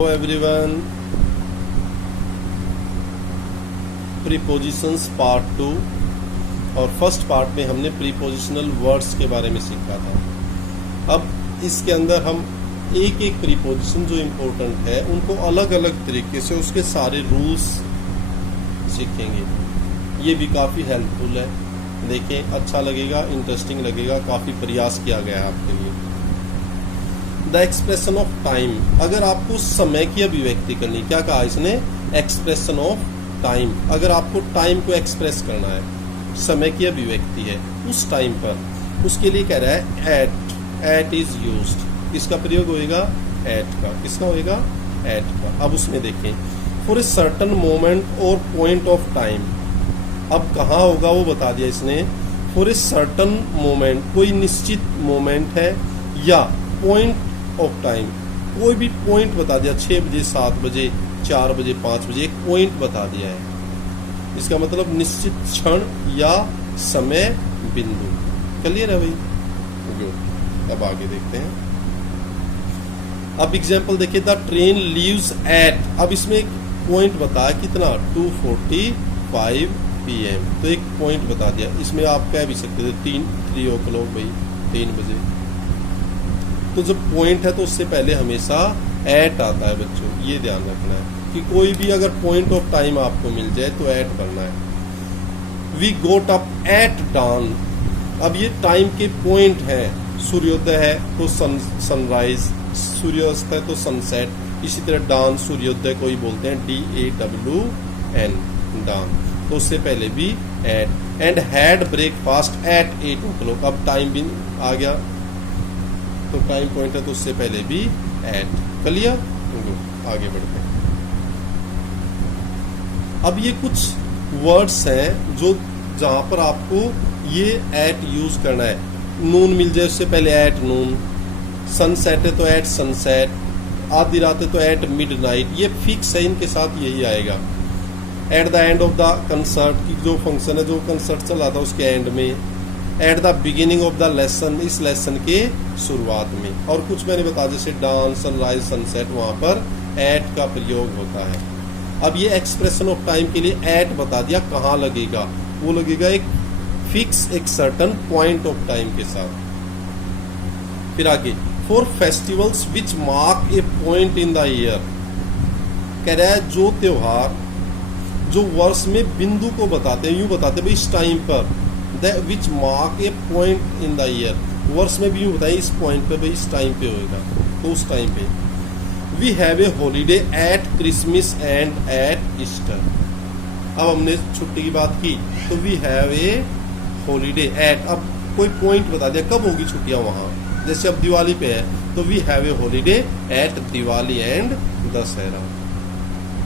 Hello everyone, prepositions part 2 और first part में हमने प्रीपोजिशनल वर्ड्स के बारे में सीखा था। अब इसके अंदर हम एक एक प्रीपोजिशन जो इम्पोर्टेंट है उनको अलग अलग तरीके से उसके सारे रूल्स सीखेंगे। ये भी काफ़ी हेल्पफुल है, देखें अच्छा लगेगा, इंटरेस्टिंग लगेगा, काफ़ी प्रयास किया गया है आपके लिए। द एक्सप्रेशन ऑफ टाइम, अगर आपको समय की अभिव्यक्ति करनी, क्या कहा इसने, एक्सप्रेशन ऑफ टाइम। अगर आपको टाइम को एक्सप्रेस करना है, समय की अभिव्यक्ति है उस टाइम पर, उसके लिए कह रहा है एट इज यूज्ड। किसका प्रयोग होएगा, एट का। किसका होएगा, एट का। अब उसमें देखें, फॉर ए सर्टन मोमेंट और पॉइंट ऑफ टाइम। अब कहाँ होगा वो बता दिया इसने। फॉर ए सर्टन मोमेंट, कोई निश्चित मोमेंट है, या पॉइंट ऑफ टाइम, कोई भी पॉइंट बता दिया, 6 बजे, 7 बजे, 4 बजे, 5 बजे, एक पॉइंट बता दिया है। इसका मतलब निश्चित क्षण या समय बिंदु। क्लियर है भाई, गुड। अब आगे देखते हैं। अब एग्जांपल देखिए, द ट्रेन लीव्स एट। अब इसमें एक पॉइंट बताया, कितना, 2:45 PM। तो एक पॉइंट बता दिया। इसमें आप कह भी सकते थे 3 o'clock भाई, 3 बजे। तो जब पॉइंट है तो उससे पहले हमेशा एट आता है बच्चों, ये ध्यान रखना है कि कोई भी अगर पॉइंट ऑफ टाइम आपको मिल जाए तो एट करना है। We got up at dawn. अब ये टाइम के पॉइंट है, सूर्योदय है तो सनराइज, सूर्यास्त है तो सनसेट। इसी तरह डॉन, सूर्योदय को ही बोलते हैं DAWN, डॉन। तो उससे पहले भी at. And had breakfast at 8 o'clock। अब टाइम भी आ गया तो टाइम पॉइंट है तो उससे पहले भी एट। क्लियर, आगे बढ़ते हैं। अब ये कुछ वर्ड्स हैं जो जहां पर आपको ये एट यूज करना है। नून मिल जाए उससे पहले एट नून, सनसेट है तो एट सनसेट, आधी रात है तो एट मिडनाइट। ये फिक्स है, इनके साथ यही आएगा। At the end of the concert, की जो फंक्शन है, जो कंसर्ट चला था उसके एंड में। At the beginning of the lesson, इस लेसन के शुरुआत में। और कुछ मैंने बताया जैसे डांस, सनराइज, सनसेट, वहां पर एट का प्रयोग होता है। अब ये एक्सप्रेशन ऑफ टाइम के लिए एट बता दिया, कहाँ लगेगा, वो लगेगा एक फिक्स, एक सर्टन पॉइंट ऑफ टाइम के साथ। फिर आगे, for festivals which mark A point in the year. कह रहा है जो त्योहार जो वर्ष में बिंदु को बताते हैं, यूं बताते हैं भाई इस टाइम पर, which mark A point in the year. वर्ष में भी यूं बताइए इस पॉइंट पे भाई, इस टाइम पे होएगा, तो उस टाइम पे। We have a holiday at Christmas and at Easter. अब हमने छुट्टी की बात की तो we have a holiday at. अब कोई पॉइंट बता दिया कब होगी छुट्टियां वहां, जैसे अब दिवाली पे है तो we have a holiday at Diwali and Dussehra.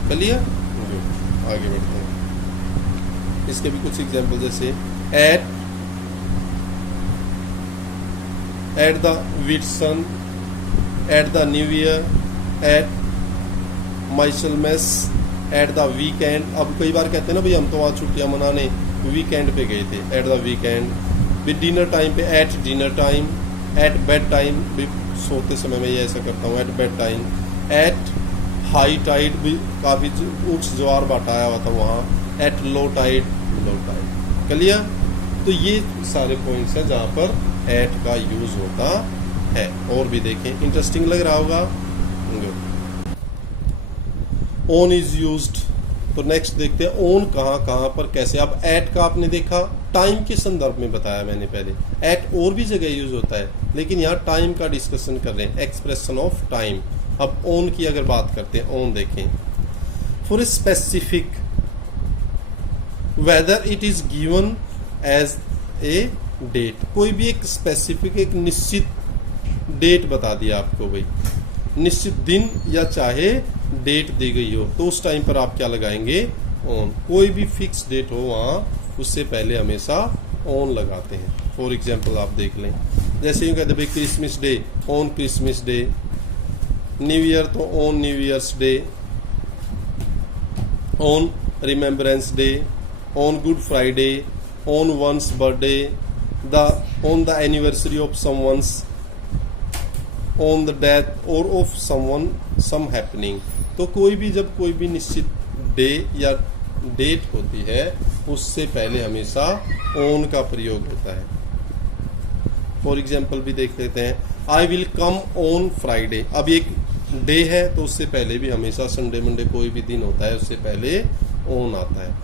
चलिए आगे बढ़ते हैं। इसके भी कुछ एग्जाम्पल, जैसे at the Whitsun, at the New Year, at Michaelmas, at the weekend. अब कई बार कहते हैं ना भाई हम तो वहाँ छुट्टियां मनाने वीकेंड पे गए थे, at the weekend. With dinner time पे at dinner time, at bed time, भी सोते समय में ये ऐसा करता हूँ, at bed time. At high tide, भी काफ़ी ऊंच ज्वार भाटा आया हुआ था वहाँ, at low tide, low tide. Clear. तो ये सारे पॉइंट्स हैं जहाँ पर एट का यूज होता है। और भी देखें, इंटरेस्टिंग लग रहा होगा। ऑन इज यूज्ड, तो नेक्स्ट देखते हैं ऑन कहाँ पर कैसे। अब एट का आपने देखा टाइम के संदर्भ में बताया मैंने पहले, एट और भी जगह यूज होता है, लेकिन यहाँ टाइम का डिस्कशन कर रहे हैं, एक्सप्रेशन ऑफ टाइम। अब ऑन की अगर बात करते हैं, ऑन देखें, for a specific whether it is given as a date. कोई भी एक स्पेसिफिक, एक निश्चित डेट बता दिया आपको भाई, निश्चित दिन या चाहे डेट दी गई हो, तो उस टाइम पर आप क्या लगाएंगे, ऑन। कोई भी फिक्स डेट हो वहाँ, उससे पहले हमेशा ऑन लगाते हैं। फॉर एग्जाम्पल आप देख लें, जैसे यूँ कहते भाई Christmas Day, on Christmas Day. New Year तो on New Year's Day, on Remembrance Day, on Good Friday, on one's birthday, on the anniversary of someone's on the death और ऑफ समवन सम हैपनिंग। तो कोई भी जब कोई भी निश्चित day या डेट होती है उससे पहले हमेशा ऑन का प्रयोग होता है। फॉर एग्जाम्पल भी देख लेते हैं, I will come on Friday. अब एक डे है तो उससे पहले भी हमेशा संडे मंडे कोई भी दिन होता है उससे पहले ऑन आता है।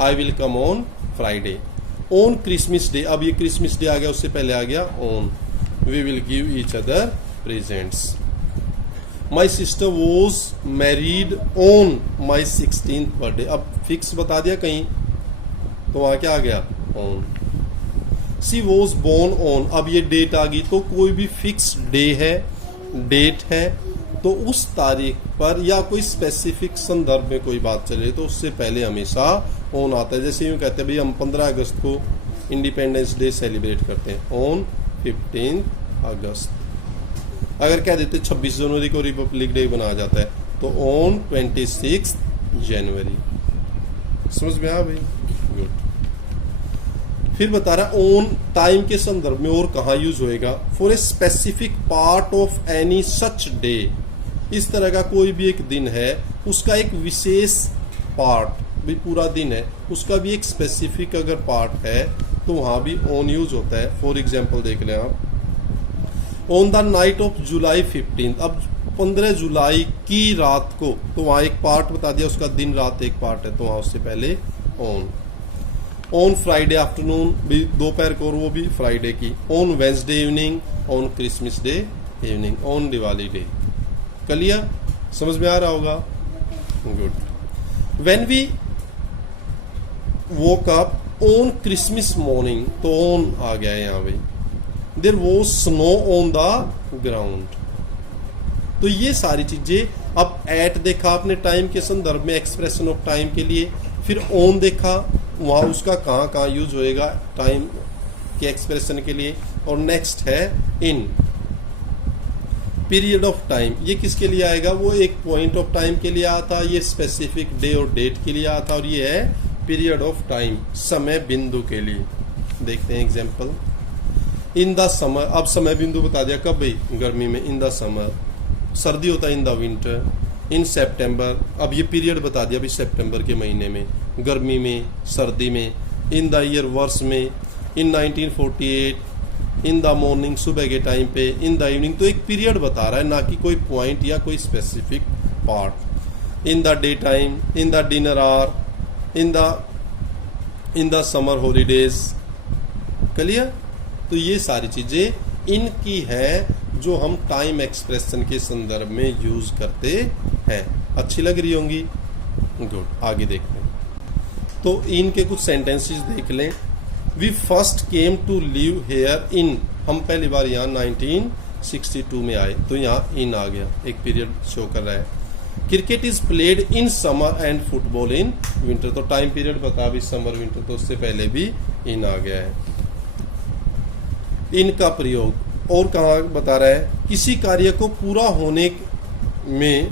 I will come on Friday. On Christmas day, अब ये क्रिसमस डे आ गया उससे पहले आ गया on. We will give each other presents. My sister was married on my 16th birthday. अब फिक्स बता दिया कहीं तो वहां क्या आ गया on. She was born on, अब ये डेट आ गई तो कोई भी फिक्स डे है डेट है तो उस तारीख पर या कोई स्पेसिफिक संदर्भ में कोई बात चले तो उससे पहले हमेशा ऑन आता है। जैसे यूं कहते हैं भाई हम 15 अगस्त को इंडिपेंडेंस डे सेलिब्रेट करते हैं ऑन 15 अगस्त। अगर कह देते 26 जनवरी को रिपब्लिक डे बनाया जाता है तो ऑन 26 जनवरी। समझ में आ भाई? गुड। फिर बता रहा ऑन टाइम के संदर्भ में और कहाँ यूज होएगा, for a specific part of any such day. इस तरह का कोई भी एक दिन है उसका एक विशेष पार्ट भी पूरा दिन है उसका भी एक स्पेसिफिक अगर पार्ट है तो वहां भी ऑन यूज होता है। फॉर एग्जाम्पल देख लें आप, on the night of July 15। अब 15 जुलाई की रात को तो वहां एक पार्ट बता दिया उसका दिन रात एक पार्ट है तो वहां उससे पहले ऑन। ऑन फ्राइडे आफ्टरनून भी दोपहर को और वो भी फ्राइडे की। On Wednesday evening, on Christmas day evening, on Diwali day. Clear? समझ में आ रहा होगा? Good. When we woke up on Christmas morning तो ऑन आ गया है यहाँ भाई। There was snow on the ground. तो ये सारी चीजें। अब एट देखा आपने टाइम के संदर्भ में एक्सप्रेशन ऑफ टाइम के लिए, फिर ऑन देखा वहां उसका कहाँ कहाँ यूज होएगा टाइम के एक्सप्रेशन के लिए। और नेक्स्ट है इन पीरियड ऑफ टाइम। ये किसके लिए आएगा, वो एक पॉइंट ऑफ टाइम के लिए आता, ये स्पेसिफिक डे और डेट के लिए आता और ये है पीरियड ऑफ टाइम समय बिंदु के लिए। देखते हैं एग्जाम्पल। इन द समर, अब समय बिंदु बता दिया कब भाई, गर्मी में इन द समर। सर्दी होता है in the winter. In September, अब ये पीरियड बता दिया भाई सितंबर के महीने में, गर्मी में, सर्दी में। इन द ईयर वर्ष में, इन 1948, इन द मॉर्निंग सुबह के टाइम पे, इन द इवनिंग। तो एक पीरियड बता रहा है ना कि कोई पॉइंट या कोई specific part. In the day time, in the dinner hour, in the summer holidays. Clear? तो ये सारी चीजें इनकी है जो हम टाइम एक्सप्रेशन के संदर्भ में यूज करते हैं। अच्छी लग रही होंगी? गुड। आगे देखते हैं। तो इनके कुछ सेंटेंसेस देख लें। We first came to live here in, हम पहली बार यहाँ 1962 में आए तो यहाँ इन आ गया, एक पीरियड शो कर रहा है। Cricket is played in summer and football in winter. तो टाइम पीरियड बता भी समर विंटर तो उससे पहले भी इन आ गया है। इनका प्रयोग और कहाँ बता रहा है, किसी कार्य को पूरा होने में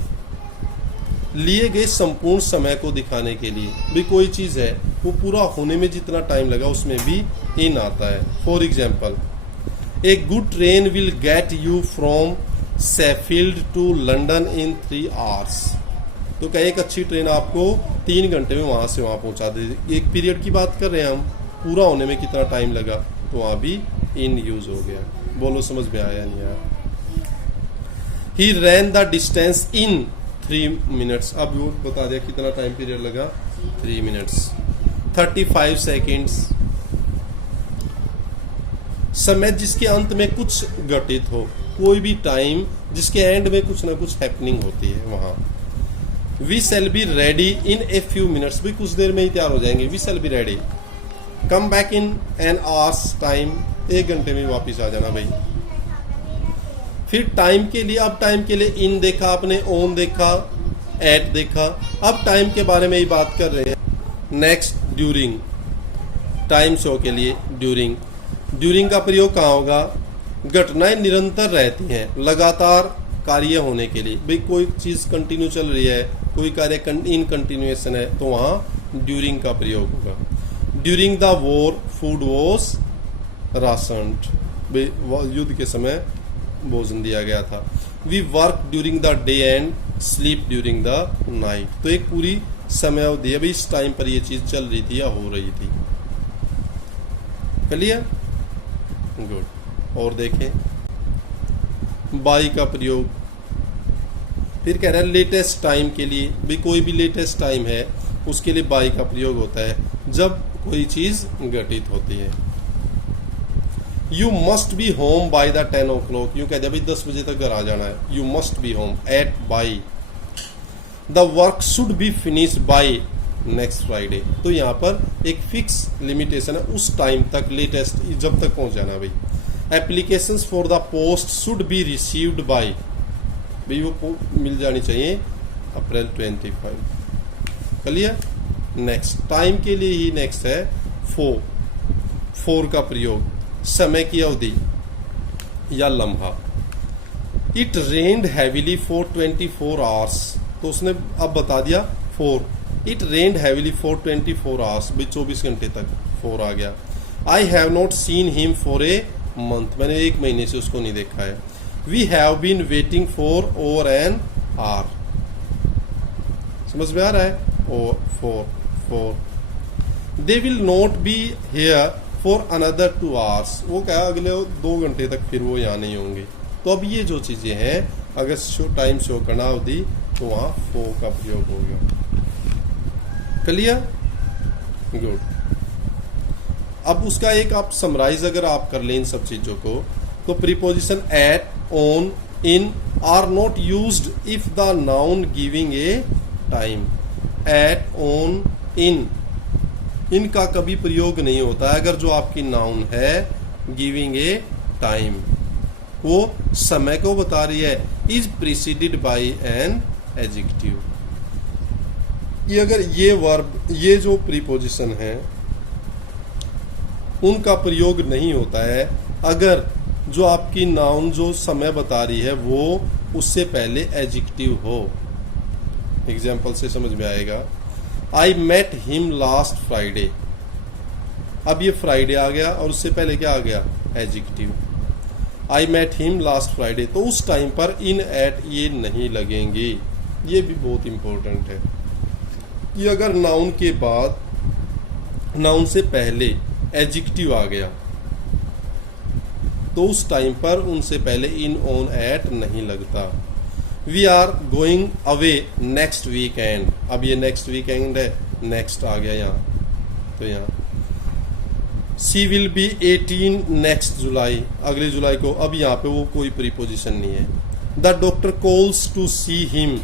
लिए गए संपूर्ण समय को दिखाने के लिए। भी कोई चीज है वो पूरा होने में जितना टाइम लगा उसमें भी इन आता है। For example, a good train will get you from Sheffield to London in 3 hours। तो क्या एक अच्छी ट्रेन आपको 3 घंटे में वहां से वहां पहुंचा दे। एक पीरियड की बात कर रहे हैं हम, पूरा होने में कितना टाइम लगा तो वहां भी इन यूज हो गया। बोलो समझ में आया नहीं आया? He ran the distance in 3 minutes। अब वो बता दिया कितना टाइम पीरियड लगा, 3 minutes 35 seconds। समय जिसके अंत में कुछ घटित हो, कोई भी टाइम जिसके एंड में कुछ ना कुछ हैपनिंग होती है वहां। We shall be ready in a few minutes, भी कुछ देर में ही तैयार हो जाएंगे। We shall be ready. Come back in an hours time, 1 घंटे में वापिस आ जाना भाई। फिर टाइम के लिए, अब टाइम के लिए इन देखा आपने, ऑन देखा, एट देखा। अब टाइम के बारे में ही बात कर रहे हैं। नेक्स्ट ड्यूरिंग, टाइम शो के लिए ड्यूरिंग। ड्यूरिंग का प्रयोग कहाँ होगा, घटनाएं निरंतर रहती हैं, लगातार कार्य होने के लिए। भाई कोई चीज कंटिन्यू चल रही है, कोई कार्य इन कंटिन्यूएशन है तो वहां ड्यूरिंग का प्रयोग होगा। During the war food was rationed, युद्ध के समय भोजन दिया गया था। We work during the day and sleep during the night. तो एक पूरी समय अवधि है भाई, इस टाइम पर ये चीज चल रही थी या हो रही थी। क्लियर? गुड। और देखें बाई का प्रयोग, फिर कह रहा है लेटेस्ट टाइम के लिए भी, कोई भी लेटेस्ट टाइम है उसके लिए बाई का प्रयोग होता है जब कोई चीज घटित होती है। You must be home by the 10 o'clock, यूं कहते हैं भाई 10 बजे तक घर आ जाना है। You must be home at by. The work should be finish by next Friday. तो यहाँ पर एक फिक्स लिमिटेशन है उस टाइम तक, लेटेस्ट जब तक पहुंच जाना भाई। Applications for the post should be received by, भाई वो मिल जानी चाहिए अप्रैल 25। क्लियर? नेक्स्ट टाइम के लिए ही नेक्स्ट है फोर का प्रयोग, समय की अवधि या लम्हा। It rained heavily for 24 hours, तो उसने अब बता दिया 4। It rained heavily for 24 hours, भाई 24 घंटे तक 4 आ गया। I have not seen him for a month, मैंने 1 महीने से उसको नहीं देखा है। We have been waiting for over an hour, समझ में आ रहा है? और 4 they will not be here for another 2 hours, वो क्या अगले 2 घंटे तक फिर वो यहाँ नहीं होंगे। तो अब ये जो चीजें हैं, अगर टाइम शो करना अवधि, तो वहां 4 का प्रयोग हो गया। क्लियर? गुड। अब उसका एक आप समराइज अगर आप कर लें इन सब चीजों को, तो preposition at, on, in are not used if the noun giving a time. At, on, इनका कभी प्रयोग नहीं होता है अगर जो आपकी नाउन है गिविंग ए टाइम, वो समय को बता रही है, is preceded by an adjective. ये अगर ये वर्ब, ये जो प्रीपोजिशन है, उनका प्रयोग नहीं होता है अगर जो आपकी नाउन जो समय बता रही है वो उससे पहले एडजेक्टिव हो। एग्जाम्पल से समझ में आएगा। I met him last Friday, अब ये फ्राइडे आ गया और उससे पहले क्या आ गया? Adjective. I met him last Friday, तो उस टाइम पर इन एट ये नहीं लगेंगे। ये भी बहुत इंपॉर्टेंट है। ये अगर नाउन के बाद, नाउन से पहले एडजेक्टिव आ गया तो उस टाइम पर उनसे पहले इन, ऑन, एट नहीं लगता। We are going away next weekend, अब ये नेक्स्ट वीकेंड है, नेक्स्ट आ गया यहाँ, तो यहाँ she will be 18 next July, अगले जुलाई को, अब यहाँ पे वो कोई प्रीपोजिशन नहीं है। The doctor calls to see him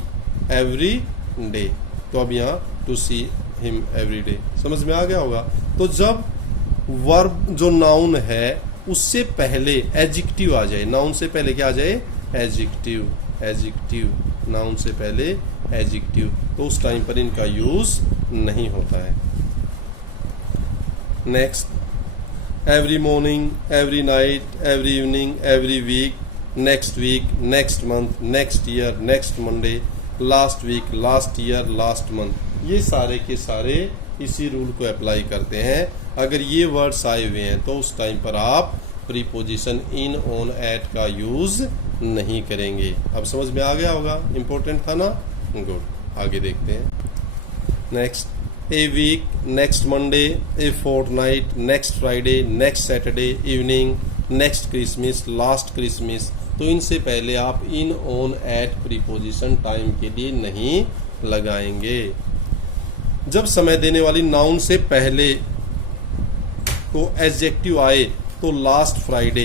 every day, तो अब यहाँ to see him every day, समझ में आ गया होगा। तो जब वर्ब जो नाउन है उससे पहले एडजेक्टिव आ जाए, नाउन से पहले क्या आ जाए? एडजेक्टिव, एडजेक्टिव, नाउन से पहले एडजेक्टिव, तो उस टाइम पर इनका यूज नहीं होता है। Next, every morning, every night, every evening, every week, next week, next month, next year, next Monday, last week, last year, last month, ये सारे के सारे इसी रूल को अप्लाई करते हैं। अगर ये वर्ड्स आए हुए हैं तो उस टाइम पर आप प्रीपोजिशन इन, ऑन, एट का यूज नहीं करेंगे। अब समझ में आ गया होगा, इंपॉर्टेंट था ना? गुड। आगे देखते हैं। Next, a week, next Monday, a fortnight, next Friday, next Saturday evening, next Christmas, last Christmas, तो इनसे पहले आप in, on, at preposition time के लिए नहीं लगाएंगे। जब समय देने वाली नाउन से पहले तो एडजेक्टिव आए तो लास्ट फ्राइडे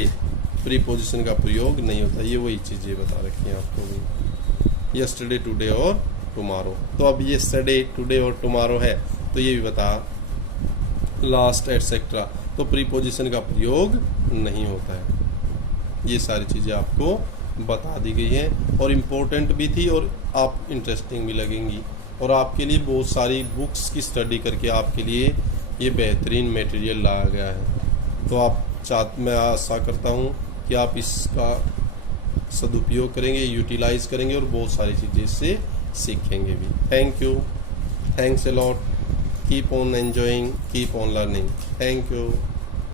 प्रीपोजिशन का प्रयोग नहीं होता। ये वही चीजें बता रखी हैं आपको भी, यस्टरडे, टुडे और टुमारो। तो अब यस्टरडे, टुडे और टुमारो है तो ये भी बता, लास्ट एटसेट्रा, तो प्रीपोजिशन का प्रयोग नहीं होता है। ये सारी चीजें आपको बता दी गई हैं और इम्पोर्टेंट भी थी और आप इंटरेस्टिंग भी लगेंगी, और आपके लिए बहुत सारी बुक्स की स्टडी करके आपके लिए ये बेहतरीन मटेरियल लाया गया है। तो आप मैं आशा करता हूँ कि आप इसका सदुपयोग करेंगे, यूटिलाइज करेंगे और बहुत सारी चीज़ें इससे सीखेंगे भी। Thank you, thanks a lot, keep on enjoying, keep on learning, thank you.